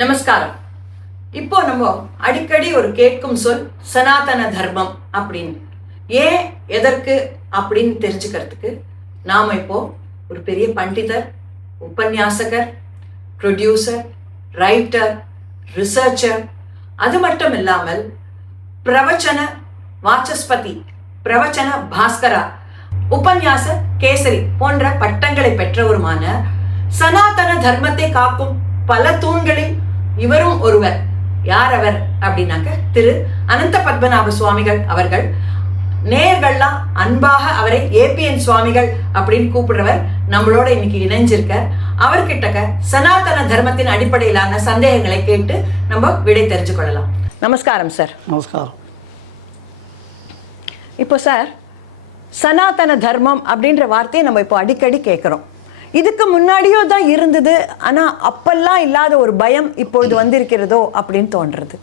நமஸ்காரம். இப்போ நம்ம அடிக்கடி ஒரு கேட்கும் சொல் சனாதன தர்மம் அப்படின்னு. ஏன் எதற்கு அப்படின்னு தெரிஞ்சுக்கிறதுக்கு நாம இப்போ ஒரு பெரிய பண்டிதர், உபன்யாசகர், ப்ரொடியூசர், ரைட்டர், ரிசர்ச்சர், அது மட்டும் இல்லாமல் பிரவச்சன வாசஸ்பதி, பிரவச்சன பாஸ்கரா, உபன்யாச கேசரி போன்ற பட்டங்களை பெற்றவருமான சனாதன தர்மத்தை காக்கும் பல தூண்களில் இவரும் ஒருவர். யார் அவர் அப்படின்னாக்க திரு அனந்த பத்மநாப சுவாமிகள் அவர்கள். நேயர்கள்லாம் அன்பாக அவரை ஏபிஎன் சுவாமிகள் அப்படின்னு கூப்பிடுறவர் நம்மளோட இன்னைக்கு இணைஞ்சிருக்க. அவர்கிட்ட சனாதன தர்மத்தின் அடிப்படையிலான சந்தேகங்களை கேட்டு நம்ம விடை தெரிஞ்சு கொள்ளலாம். நமஸ்காரம் சார். நமஸ்காரம். இப்போ சார், சனாதன தர்மம் அப்படின்ற வார்த்தையை நம்ம இப்போ அடிக்கடி கேட்குறோம். இதுக்கு முன்னாடியோ தான் இருந்தது, ஆனால் அப்பெல்லாம் இல்லாத ஒரு பயம் இப்பொழுது வந்திருக்கிறதோ அப்படின்னு தோன்றது.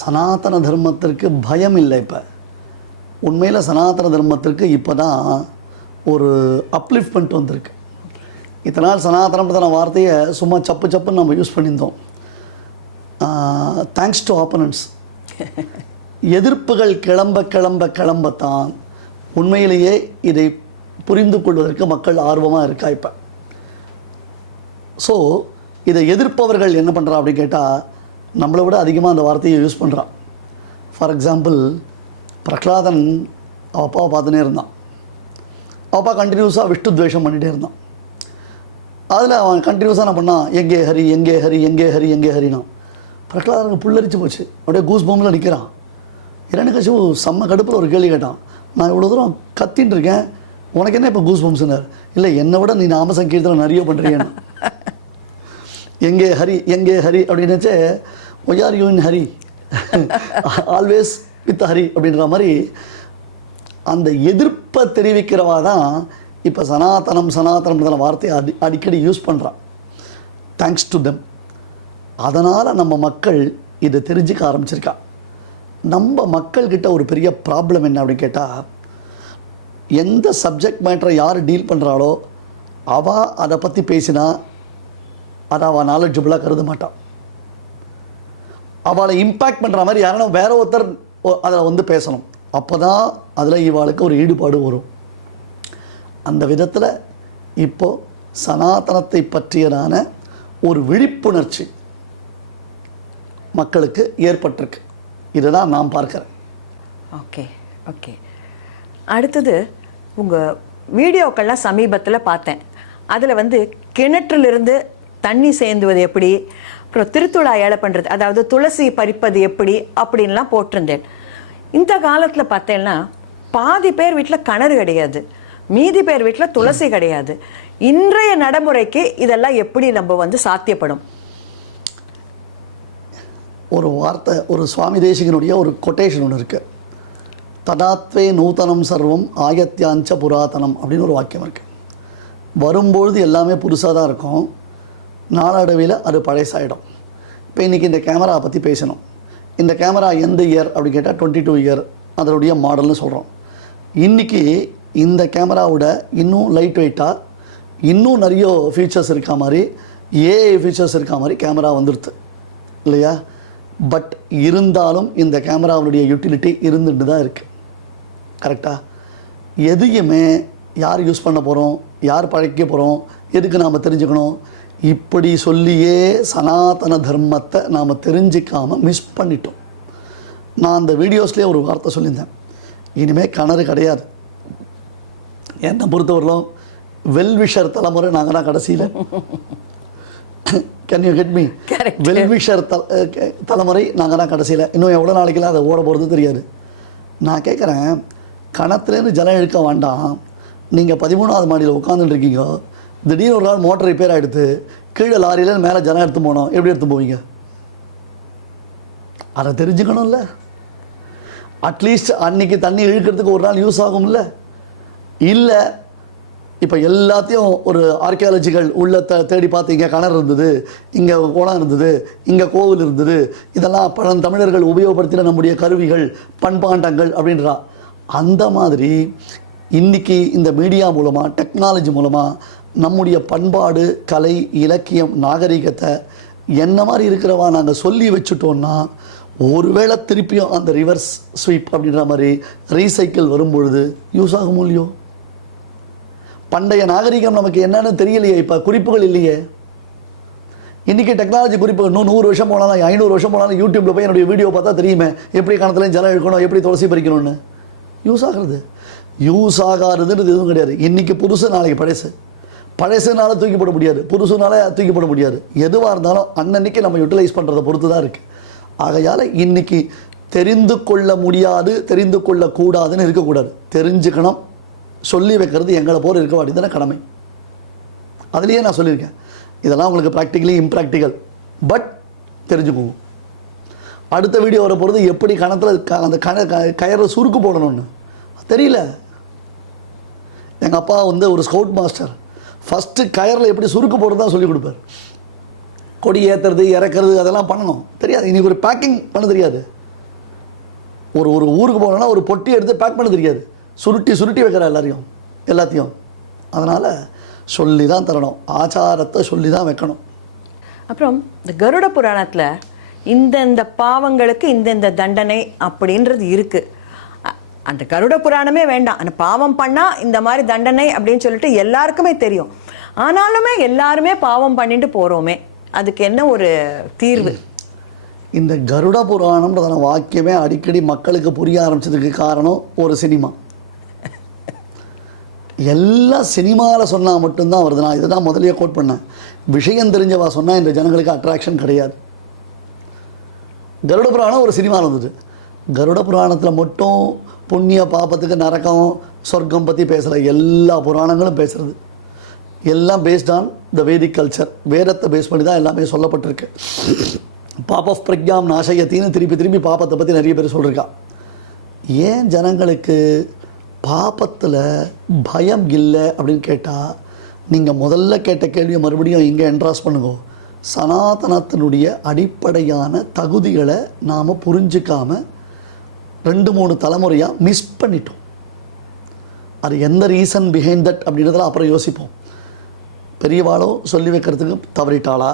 சனாதன தர்மத்திற்கு பயம் இல்லை. இப்போ உண்மையில் சனாதன தர்மத்திற்கு இப்போ தான் ஒரு அப்லிஃப்ட்மெண்ட் வந்திருக்கு. இத்தனை நாள் சனாதனம்ன்ற வார்த்தையை சும்மா சப்பு சப்புன்னு நம்ம யூஸ் பண்ணியிருந்தோம். Thanks to opponents. எதிர்ப்புகள் கிளம்பத்தான் உண்மையிலேயே இதை புரிந்து கொள்வதற்கு மக்கள் ஆர்வமாக இருக்கா இப்போ. ஸோ இதை எதிர்ப்பவர்கள் என்ன பண்ணுறா அப்படின்னு கேட்டால் நம்மளை விட அதிகமாக அந்த வார்த்தையை யூஸ் பண்ணுறான். ஃபார் எக்ஸாம்பிள், பிரகலாதன் அவள் அப்பாவை பார்த்துனே இருந்தான். அவள் அப்பா கண்டினியூஸாக விஷ்ணு துவேஷம் பண்ணிகிட்டே இருந்தான். அதில் அவன் கண்டினியூஸாக என்ன பண்ணான், எங்கே ஹரி எங்கே ஹரி எங்கே ஹரி எங்கே ஹரினா. பிரகலாதனுக்கு புல்லரிச்சு போச்சு. அப்படியே கூஸ் பம்பில் நிற்கிறான். இரண்டுக்கட்சியும் செம்ம கடுப்பில் ஒரு கேள்வி கேட்டான். நான் இவ்வளோ தூரம் கத்தின்னு இருக்கேன், உனக்கு என்ன இப்போ கூஸ் பம்ப்ஸ்னார். இல்லை, என்னை விட நீ நாம சங்கீர்த்தனம் நிறைய பண்ணுறீங்கன்னா. எங்கே ஹரி எங்கே ஹரி அப்படின்னுச்சே, why are you in Hari, always with Hari அப்படின்ற மாதிரி அந்த எதிர்ப்பை தெரிவிக்கிறவா தான் இப்போ சனாதனம்ன்ற வார்த்தையை அடிக்கடி யூஸ் பண்ணுறான். Thanks to them. அதனால் நம்ம மக்கள் இதை தெரிஞ்சுக்க ஆரம்பிச்சிருக்கா. நம்ம மக்கள்கிட்ட ஒரு பெரிய ப்ராப்ளம் என்ன அப்படின்னு கேட்டால், எந்த சப்ஜெக்ட் மேட்டரை யார் டீல் பண்ணுறாளோ அவள் அதை பற்றி பேசினா அதை அவள் நாலெட்ஜபிளாக கருத மாட்டான். அவளை இம்பேக்ட் பண்ணுற மாதிரி யாரும் வேற ஒருத்தர் அதில் வந்து பேசணும். அப்போ தான் அதில் இவாளுக்கு ஒரு ஈடுபாடு வரும். அந்த விதத்தில் இப்போது சனாதனத்தை பற்றியதான ஒரு விழிப்புணர்ச்சி மக்களுக்கு ஏற்பட்டிருக்கு. இதுதான் நான் பார்க்குறேன். Okay okay. அடுத்தது, உங்கள் வீடியோக்கள்லாம் சமீபத்தில் பார்த்தேன். அதில் வந்து கிணற்றிலிருந்து தண்ணி சேந்துவது எப்படி, அப்புறம் திருத்துழா ஏழை பண்ணுறது, அதாவது துளசி பறிப்பது எப்படி அப்படின்லாம் போட்டிருந்தேன். இந்த காலத்தில் பார்த்தேன்னா பாதி பேர் வீட்டில் கிணறு கிடையாது, மீதி பேர் வீட்டில் துளசி கிடையாது. இன்றைய நடைமுறைக்கு இதெல்லாம் எப்படி நம்ம வந்து சாத்தியப்படும்? ஒரு வார்த்தை, ஒரு சுவாமி தேசிகனுடைய ஒரு கொட்டேஷன் ஒன்று இருக்குது. ததாத்வே நூத்தனம் சர்வம் ஆயத்தியாஞ்ச புராதனம் அப்படின்னு ஒரு வாக்கியம் இருக்குது. வரும்பொழுது எல்லாமே புதுசாக தான் இருக்கும், நாளடைவில் அது பழசாயிடும். இப்போ இன்றைக்கி இந்த கேமரா பற்றி பேசணும். இந்த கேமரா எந்த இயர் அப்படின்னு கேட்டால் 22 இயர் அதனுடைய மாடல்னு சொல்கிறோம். இன்றைக்கி இந்த கேமராவோட இன்னும் லைட் வெயிட்டாக, இன்னும் நிறைய ஃபீச்சர்ஸ் இருக்கா மாதிரி, ஏஐ ஃபீச்சர்ஸ் இருக்கா மாதிரி கேமரா வந்துடுது இல்லையா? பட் இருந்தாலும் இந்த கேமராவுடைய யூட்டிலிட்டி இருந்துட்டு தான் இருக்குது. கரெக்டாக? எதையுமே யார் யூஸ் பண்ண போகிறோம், யார் பழைக்க போகிறோம், எதுக்கு நாம் தெரிஞ்சுக்கணும், இப்படி சொல்லியே சனாதன தர்மத்தை நாம் தெரிஞ்சிக்காமல் மிஸ் பண்ணிட்டோம். நான் அந்த வீடியோஸ்லேயே ஒரு வார்த்தை சொல்லியிருந்தேன், இனிமேல் கிணறு கிடையாது. என்னை பொறுத்தவரையிலும் வெல்விஷர் தலைமுறை நாங்கள் தான் கடைசியில். Can you get me? Well-wisher தலைமுறை நாங்கள் தான் கடைசியில். இன்னும் எவ்வளோ நாளைக்கெல்லாம் அதை ஓட போகிறது தெரியாது. நான் கேட்குறேன், கணத்துலேருந்து ஜலம் இழுக்க வேண்டாம், நீங்கள் 13வது மாடியில் உட்காந்துட்டுருக்கீங்க, திடீர்னு ஒரு நாள் மோட்டர் ரிப்பேர் ஆகிடுது, கீழே லாரியில் மேலே ஜலம் எடுத்து போனோம், எப்படி எடுத்து போவீங்க? அதை தெரிஞ்சுக்கணும்ல. அட்லீஸ்ட் அன்றைக்கி தண்ணி இழுக்கிறதுக்கு ஒரு நாள் யூஸ் ஆகும்ல. இல்லை, இப்போ எல்லாத்தையும் ஒரு ஆர்கியாலஜிகள் உள்ள தேடி பார்த்து, இங்கே கிணறு இருந்தது, இங்கே குளம் இருந்தது, இங்கே கோவில் இருந்தது, இதெல்லாம் பழந்தமிழர்கள் உபயோகப்படுத்தின நம்முடைய கருவிகள், பண்பாண்டங்கள் அப்படின்றா. அந்த மாதிரி இன்றைக்கி இந்த மீடியா மூலமாக, டெக்னாலஜி மூலமாக நம்முடைய பண்பாடு, கலை, இலக்கியம், நாகரிகத்தை என்ன மாதிரி இருக்கிறவா நாங்கள் சொல்லி வச்சுட்டோன்னா ஒருவேளை திருப்பியும் அந்த ரிவர்ஸ் ஸ்வீப் அப்படின்ற மாதிரி ரீசைக்கிள் வரும்பொழுது யூஸ் ஆகும் இல்லையோ? பண்டைய நாகரிகம் நமக்கு என்னன்னு தெரியலையே, இப்போ குறிப்புகள் இல்லையே. இன்றைக்கி டெக்னாலஜி குறிப்பு இன்னும் 100 வருஷம் போனாலும் 500 வருஷம் போனாலும் யூடியூப்பில் போய் என்னுடைய வீடியோ பார்த்தா தெரியுமே எப்படி கணத்துலையும் ஜலம் இழுக்கணும், எப்படி துளசி பறிக்கணும்னு. யூஸ் ஆகிறது யூஸ் ஆகாதுன்றது எதுவும் கிடையாது. இன்றைக்கி புதுசு, நாளைக்கு பழசு. பழசுனால தூக்கி போட முடியாது, புதுசுனால தூக்கி போட முடியாது. எதுவாக இருந்தாலும் அன்னன்னைக்கு நம்ம யூட்டிலைஸ் பண்ணுறதை பொறுத்து தான் இருக்குது. ஆகையால் இன்றைக்கி தெரிந்து கொள்ள முடியாது, தெரிந்து கொள்ளக்கூடாதுன்னு இருக்கக்கூடாது. தெரிஞ்சுக்கணும், சொல்லி வைக்கிறது எங்களை போல இருக்க வேண்டியதான கடமை. அதுலேயே நான் சொல்லியிருக்கேன், இதெல்லாம் உங்களுக்கு ப்ராக்டிக்கலி இம்ப்ராக்டிக்கல், பட் தெரிஞ்சுக்குவோம். அடுத்த வீடியோ வர போகிறது எப்படி கணத்தில் அந்த கயிறு சுருக்கு போடணும்னு தெரியல. எங்கள் அப்பா வந்து ஒரு ஸ்கவுட் மாஸ்டர். ஃபஸ்ட்டு கயரில் எப்படி சுருக்கு போடுறது தான் சொல்லிக் கொடுப்பார். கொடி ஏற்றுறது, இறக்குறது, அதெல்லாம் பண்ணணும் தெரியாது. இன்றைக்கி ஒரு பேக்கிங் பண்ண தெரியாது. ஒரு ஒரு ஊருக்கு போனோன்னா ஒரு பொட்டி எடுத்து பேக் பண்ண தெரியாது. சுருட்டி வைக்கிற எல்லாத்தையும். அதனால் சொல்லி தான் தரணும், ஆச்சாரத்தை சொல்லி தான் வைக்கணும். அப்புறம் இந்த கருட புராணத்தில் இந்தந்த பாவங்களுக்கு இந்தந்த தண்டனை அப்படின்றது இருக்குது. அந்த கருட புராணமே வேண்டாம், அந்த பாவம் பண்ணால் இந்த மாதிரி தண்டனை அப்படின்னு சொல்லிட்டு எல்லாருக்குமே தெரியும். ஆனாலுமே எல்லாருமே பாவம் பண்ணிட்டு போகிறோமே, அதுக்கு என்ன ஒரு தீர்வு? இந்த கருட புராணம்ன்றதான வாக்கியமே அடிக்கடி மக்களுக்கு புரிய ஆரம்பிச்சதுக்கு காரணம் ஒரு சினிமா. எல்லாம் சினிமாவில் சொன்னால் மட்டும்தான் வருது. நான் இதை தான் முதலையே கோட் பண்ணேன். விஷயம் தெரிஞ்சவா சொன்னால் இந்த ஜனங்களுக்கு அட்ராக்ஷன் கிடையாது. கருட புராணம் ஒரு சினிமாவில் இருந்தது. கருட புராணத்தில் மட்டும் புண்ணிய பாபத்துக்கு நரகம் சொர்க்கம் பற்றி பேசலை. எல்லா புராணங்களும் பேசுகிறது. எல்லாம் based on the Vedic culture. வேதத்தை பேஸ் பண்ணி தான் எல்லாமே சொல்லப்பட்டிருக்கு. பாப் ஆஃப் பிரக்யாம் நாசயத்தின்னு திருப்பி பாப்பத்தை பற்றி நிறைய பேர் சொல்லியிருக்கா. ஏன் ஜனங்களுக்கு பாபத்தில் பயம் இல்லை அப்படின்னு கேட்டால், நீங்கள் முதல்ல கேட்ட கேள்வியை மறுபடியும் இங்கே என்ட்ராஸ் பண்ணுங்க. சனாதனத்தினுடைய அடிப்படையான தகுதிகளை நாம் புரிஞ்சிக்காமல் 2-3 தலைமுறையாக மிஸ் பண்ணிட்டோம். அது எந்த ரீசன் பிஹைண்ட் தட் அப்படின்றதில் அப்புறம் யோசிப்போம். பெரியவாளோ சொல்லி வைக்கிறதுக்கு தவறிட்டாளா,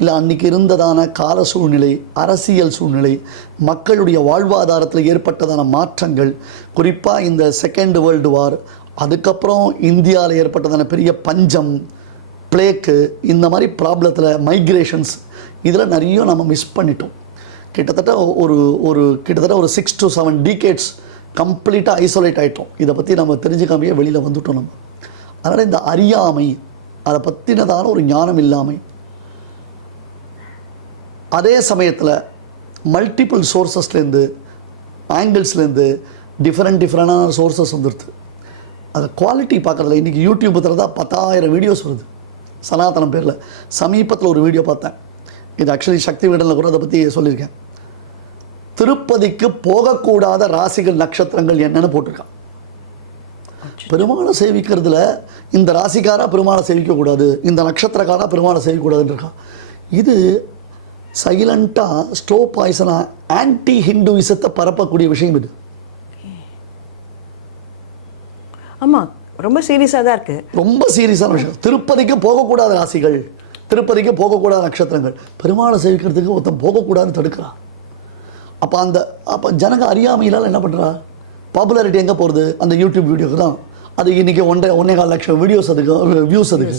இல்லை அன்றைக்கி இருந்ததான கால சூழ்நிலை, அரசியல் சூழ்நிலை, மக்களுடைய வாழ்வாதாரத்தில் ஏற்பட்டதான மாற்றங்கள், குறிப்பாக இந்த செகண்ட் வேர்ல்டு வார், அதுக்கப்புறம் இந்தியாவில் ஏற்பட்டதான பெரிய பஞ்சம், பிளேக்கு, இந்த மாதிரி ப்ராப்ளத்தில் மைக்ரேஷன்ஸ், இதில் நிறைய நம்ம மிஸ் பண்ணிட்டோம். கிட்டத்தட்ட ஒரு 6 to 7 டிகேட்ஸ் கம்ப்ளீட்டாக ஐசோலேட் ஆகிட்டோம். இதை பற்றி நம்ம தெரிஞ்சுக்காமையே வெளியில் வந்துவிட்டோம் நம்ம. அதனால் இந்த அறியாமை, அதை பற்றினதான ஒரு ஞானம் இல்லாமை, அதே சமயத்தில் மல்டிபிள் சோர்ஸஸ்லேருந்து, ஆங்கிள்ஸ்லேருந்து டிஃப்ரெண்டான சோர்ஸஸ் வந்துடுது. அதை குவாலிட்டி பார்க்குறதுல இன்றைக்கி யூடியூப் தான் 10,000 வீடியோஸ் வருது சனாதனம் பேரில். சமீபத்தில் ஒரு வீடியோ பார்த்தேன். இது ஆக்சுவலி சக்தி வீடனில் கூட அதை பற்றி சொல்லியிருக்கேன். திருப்பதிக்கு போகக்கூடாத ராசிகள், நட்சத்திரங்கள் என்னன்னு போட்டிருக்கான். பெருமாளை சேவிக்கிறதுல இந்த ராசிக்காரா பெருமாளை சேவிக்கக்கூடாது, இந்த நட்சத்திரக்காரா பெருமாளை சேவிக்கக்கூடாதுன்னு இருக்கான். இது சைலண்ட்டாக ஸ்லோ பாய்சனாக ஆன்டி ஹிந்துவிசத்தை பரப்பக்கூடிய விஷயம் இது. ஆமாம், ரொம்ப சீரியஸாக தான் இருக்குது. ரொம்ப சீரியஸான விஷயம். திருப்பதிக்கு போகக்கூடாத ராசிகள், திருப்பதிக்கு போகக்கூடாத நட்சத்திரங்கள், பெருமாளை சேவிக்கிறதுக்கு ஒருத்தன் போகக்கூடாதுன்னு தடுக்கிறான். அப்போ ஜனங்க அறியாமையிலால் என்ன பண்ணுறா? பாப்புலாரிட்டி எங்கே போகிறது? அந்த யூடியூப் வீடியோக்கு தான். அது இன்றைக்கி 1.25 லட்சம் வீடியோஸ், அதுக்கு வியூஸ், அதுக்கு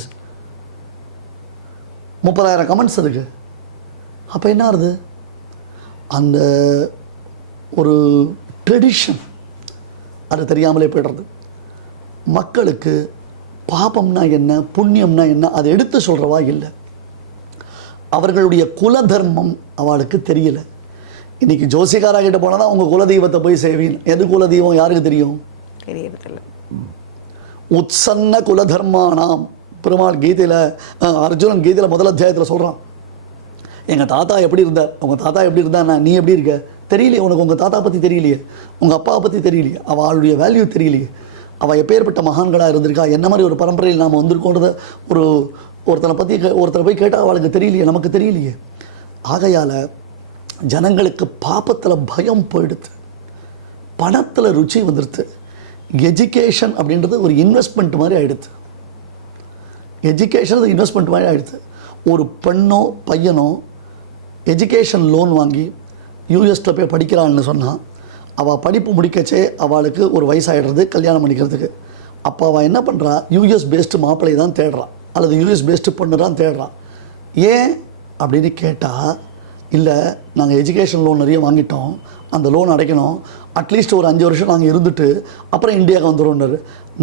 30,000 கமெண்ட்ஸ் அதுக்கு. அப்போ என்ன ஆகுது? அந்த ஒரு ட்ரெடிஷன் அது தெரியாமலே போய்டுறது. மக்களுக்கு பாபம்னா என்ன, புண்ணியம்னா என்ன, அதை எடுத்து சொல்கிறவா இல்லை. அவர்களுடைய குல தர்மம் அவளுக்கு தெரியல. இன்றைக்கி ஜோசிகாராகிட்ட போனால் தான் உங்கள் குலதெய்வத்தை போய் சேவின். எது குலதெய்வம் யாருக்கு தெரியும்? தெரியறதில்ல. உத்சன்ன குலதர்மானாம் பெருமாள் கீதையில், அர்ஜுனன் கீதையில் முதல் அத்தியாயத்தில் சொல்கிறான். எங்கள் தாத்தா எப்படி இருந்தார், உங்கள் தாத்தா எப்படி இருந்தா, நீ எப்படி இருக்க தெரியலையே உனக்கு. உங்கள் தாத்தா பற்றி தெரியலையே, உங்கள் அப்பாவை பற்றி தெரியலையே, அவளுடைய வேல்யூ தெரியலையே, அவள் எப்பேற்பட்ட மகான்களாக இருந்திருக்கா, என்ன மாதிரி ஒரு பரம்பரையில் நாம் வந்திருக்கோன்றத ஒருத்தரை போய் கேட்டால் அவளுக்கு தெரியலையே, நமக்கு தெரியலையே. ஆகையால் ஜனங்களுக்கு பாப்பத்தில் பயம் போயிடுது, பணத்தில் ருச்சி வந்துடுது. எஜுகேஷன் அப்படின்றது ஒரு இன்வெஸ்ட்மெண்ட் மாதிரி ஆகிடுது. எஜுகேஷன் இன்வெஸ்ட்மெண்ட் மாதிரி ஆகிடுது. ஒரு பெண்ணோ பையனோ எஜுகேஷன் லோன் வாங்கி யூஎஸில் போய் படிக்கிறான்னு சொன்னால் அவள் படிப்பு முடிக்கச்சே அவளுக்கு ஒரு வயசாகிடுறது கல்யாணம் பண்ணிக்கிறதுக்கு. அப்போ அவள் என்ன பண்ணுறா, யூஎஸ் பேஸ்டு மாப்பிள்ளை தான் தேடுறான் அல்லது யூஎஸ் பேஸ்டு பொண்ணு தான் தேடுறான். ஏன் அப்படின்னு கேட்டால், இல்லை நாங்கள் எஜுகேஷன் லோன் நிறைய வாங்கிட்டோம், அந்த லோன் அடைக்கணும், அட்லீஸ்ட் ஒரு 5 வருஷம் நாங்கள் இருந்துட்டு அப்புறம் இந்தியாவுக்கு வந்துடும்னாரு.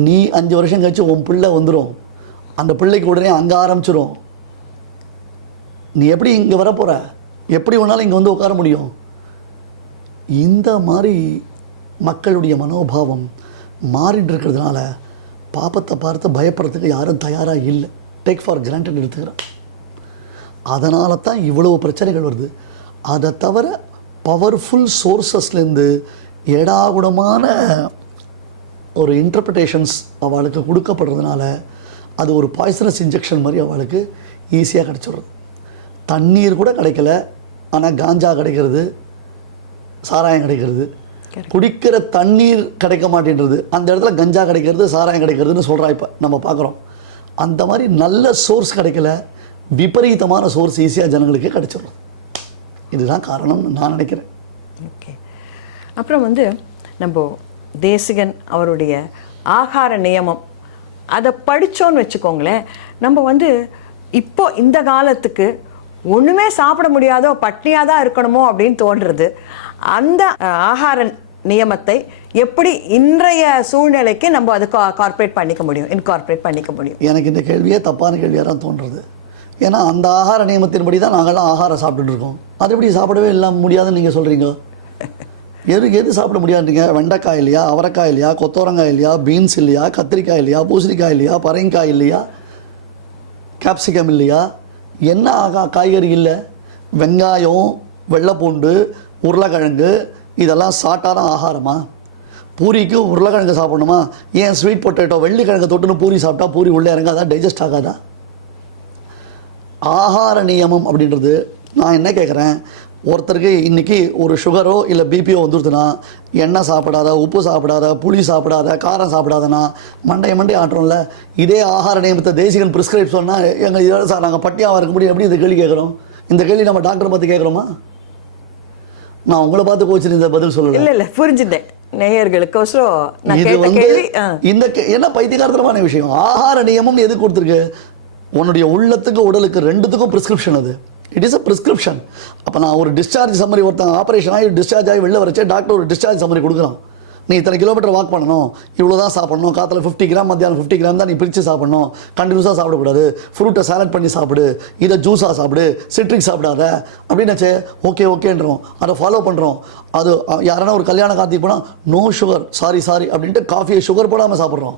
நீ 5 வருஷம் கழிச்சு உன் பிள்ளை வந்துடும், அந்த பிள்ளைக்கு உடனே அங்கே ஆரம்பிச்சிடும். நீ எப்படி இங்கே வரப்போகிற, எப்படி வேணாலும் இங்கே வந்து உட்கார முடியும். இந்த மாதிரி மக்களுடைய மனோபாவம் மாறிட்டு இருக்கிறதுனால பாப்பத்தை பார்த்து பயப்படுறதுக்கு யாரும் தயாராக இல்லை. டேக் ஃபார் கிராண்டட் எடுத்துக்கிறேன். அதனால தான் இவ்வளவு பிரச்சனைகள் வருது. அதை தவிர பவர்ஃபுல் சோர்ஸஸ்லேருந்து ஏடாகுடமான ஒரு இன்டர்பிரிட்டேஷன்ஸ் அவளுக்கு கொடுக்கப்படுறதுனால அது ஒரு பாய்சனஸ் இன்ஜெக்ஷன் மாதிரி அவளுக்கு ஈஸியாக கிடச்சிடுறது. தண்ணீர் கூட கிடைக்கல, ஆனால் காஞ்சா கிடைக்கிறது, சாராயம் கிடைக்கிறது. குடிக்கிற தண்ணீர் கிடைக்க மாட்டேன்றது, அந்த இடத்துல கஞ்சா கிடைக்கிறது, சாராயம் கிடைக்கிறதுன்னு சொல்கிறா. இப்போ நம்ம பார்க்குறோம். அந்த மாதிரி நல்ல சோர்ஸ் கிடைக்கல, விபரீதமான சோர்ஸ் ஈஸியாக ஜனங்களுக்கே கிடைச்சிடும். இதுதான் காரணம்னு நான் நினைக்கிறேன். ஓகே. அப்புறம் வந்து நம்ம தேசிகன் அவருடைய ஆகார நியமம் அதை படித்தோன்னு வச்சுக்கோங்களேன், நம்ம வந்து இப்போ இந்த காலத்துக்கு ஒன்றுமே சாப்பிட முடியாதோ பட்னியாக தான் இருக்கணுமோ அப்படின்னு தோன்றுறது. அந்த ஆகார நியமத்தை எப்படி இன்றைய சூழ்நிலைக்கு நம்ம அதை இன்கார்பரேட் பண்ணிக்க முடியும்? எனக்கு இந்த கேள்வியே தப்பான கேள்வியாக தான் தோன்றுறது. ஏன்னா அந்த ஆகார நியமத்தின்படி தான் நாங்கள்லாம் ஆகாரம் சாப்பிட்டுட்டு இருக்கோம். அது எப்படி சாப்பிடவே இல்லாமல் முடியாதுன்னு நீங்கள் சொல்கிறீங்க? எது சாப்பிட முடியாதுன்றீங்க? வெண்டைக்காய் இல்லையா, அவரைக்காய் இல்லையா, கொத்தவரங்காய் இல்லையா, பீன்ஸ் இல்லையா, கத்திரிக்காய் இல்லையா, பூசணிக்காய் இல்லையா, பரங்காய் இல்லையா, கேப்சிகம் இல்லையா, என்ன காய்கறி இல்லை? வெங்காயம், வெள்ளைப்பூண்டு, உருளைக்கிழங்கு இதெல்லாம் சாப்பிட்டாதான் ஆகாரமா? பூரிக்கு உருளைக்கிழங்கு சாப்பிடணுமா? ஏன் ஸ்வீட் பொட்டேட்டோ வெள்ளிக்கிழங்கு தொட்டுன்னு பூரி சாப்பிட்டா பூரி உள்ளே இறங்காதா, டைஜஸ்ட் ஆகாதா? ஆகார நியமம் அப்படின்றது நான் என்ன கேட்குறேன், ஒருத்தருக்கு இன்றைக்கி ஒரு சுகரோ இல்லை பிபிஓ வந்துடுதுன்னா எண்ணெய் சாப்பிடாத, உப்பு சாப்பிடாத, புளி சாப்பிடாத, காரம் சாப்பிடாதனா மண்டை ஆட்டுறோம்ல. இதே ஆகார நியமத்தை தேசிகன் ப்ரிஸ்கிரைப் சொன்னால் எங்கள் இதோட சார் நாங்கள் பட்டியாக இருக்க முடியும் எப்படி இந்த கேள்வி கேட்குறோம்? இந்த கேள்வி நம்ம டாக்டரை பார்த்து கேட்குறோமா? நான் உங்களை பார்த்து கோச்சிட்டு இந்த பதில் சொல்லலை. இல்லை புரிஞ்சுட்டேன். நேயர்களுக்கோசரம் இது வந்து இந்த என்ன பைத்தியகாரத்தனமான விஷயம். ஆகார நியமம் எது கொடுத்துருக்கு? உன்னுடைய உள்ளத்துக்கு உடலுக்கு ரெண்டுத்துக்கும் ப்ரிஸ்கிரிப்ஷன். அது இட் இஸ் அ ப்ரிஸ்கிரிப்ஷன். அப்போ நான் ஒரு டிஸ்சார்ஜ் சம்மரி, ஒருத்தங்க ஆப்ரேஷன் ஆகி டிஸ்சார்ஜ் ஆகி வெளில வரைச்சே டாக்டர் ஒரு டிஸ்சார்ஜ் சம்மரி கொடுக்குறான். நீ இத்தனை கிலோமீட்டர் வாக் பண்ணணும், இவ்வளோ தான் சாப்பிடணும், காற்றுல 50 கிராம், மத்தியானம் 50 கிராம் தான் நீ பிரித்து சாப்பிடணும், கண்டினியூஸாக சாப்பிடக்கூடாது, ஃப்ரூட்டை சாலட் பண்ணி சாப்பிடு, இதை ஜூஸாக சாப்பிடு, சிட்ரிக் சாப்பிடாத அப்படின்னாச்சே. ஓகேன்றோம், அதை ஃபாலோ பண்ணுறோம். அது யாரானா ஒரு கல்யாண கார்த்திக் போனால் நோ சுகர், சாரி அப்படின்ட்டு காஃபியை சுகர் போடாமல் சாப்பிட்றோம்.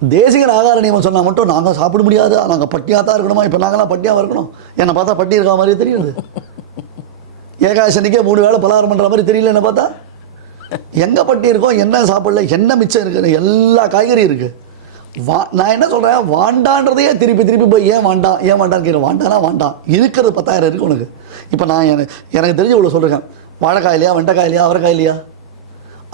தேசிகன் ஆகார நியமம் சொன்னால் மட்டும் நாங்கள் சாப்பிட முடியாது, நாங்கள் பட்டியாக தான் இருக்கணுமா? இப்போ நாங்களாம் பட்டியாக இருக்கணும். என்னை பார்த்தா பட்டி இருக்கா மாதிரியே தெரியுது. ஏகாசனிக்கே 3 வேளை பலகாரம் பண்ணுற மாதிரி தெரியல. என்ன பார்த்தா எங்கே பட்டி இருக்கோம், என்ன சாப்பிடல, என்ன மிச்சம் இருக்குது, எல்லா காய்கறியும் இருக்குது. நான் என்ன சொல்கிறேன், வாண்டான்றதையே திருப்பி போய் ஏன் வாண்டான்னு கேட்குறேன். வாண்டாம் இருக்கிறது 10,000 இருக்குது உனக்கு. இப்போ நான் எனக்கு தெரிஞ்சு இவ்வளோ சொல்கிறேன். வாழைக்காய் இல்லையா, வெண்டைக்காய் இல்லையா, அவரைக்காய் இல்லையா,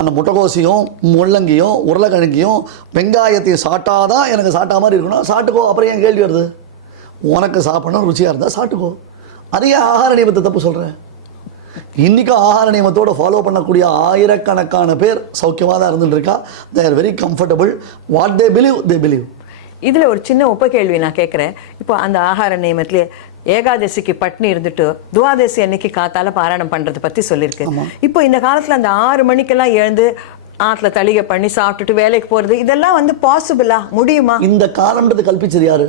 அந்த முட்டைக்கோசையும் முள்ளங்கியும் உருளைக்கிழங்கையும் வெங்காயத்தையும் சாப்பிட்டாதான் எனக்கு சாப்பிட்டா மாதிரி இருக்கணும். சாப்பிட்டுக்கோ. அப்புறம் ஏன் கேள்வி வருது? உனக்கு சாப்பிடணும் ருச்சியாக இருந்தால் சாப்பிட்டுக்கோ. அதையே ஆகார நியமத்தை தப்பு சொல்கிறேன். இன்றைக்கும் ஆகார நியமத்தோடு ஃபாலோ பண்ணக்கூடிய ஆயிரக்கணக்கான பேர் சௌக்கியமாக தான் இருந்துட்டு இருக்கா. They are very comfortable. What they believe. இதில் ஒரு சின்ன உப்ப கேள்வி நான் கேட்குறேன். இப்போ அந்த ஆகார நியமத்திலே ஏகாதசிக்கு பட்னி இருந்துட்டு துவாதசி அன்னைக்கு காத்தால பாராயணம் பண்றதை பத்தி சொல்லியிருக்கு. இப்போ இந்த காலத்துல அந்த 6 மணிக்கெல்லாம் எழுந்து ஆற்றுல தளிகை பண்ணி சாப்பிட்டுட்டு வேலைக்கு போறது இதெல்லாம் வந்து பாசிபிளா, முடியுமா? இந்த காலம்ன்றது கல்பிச்சது யாரு?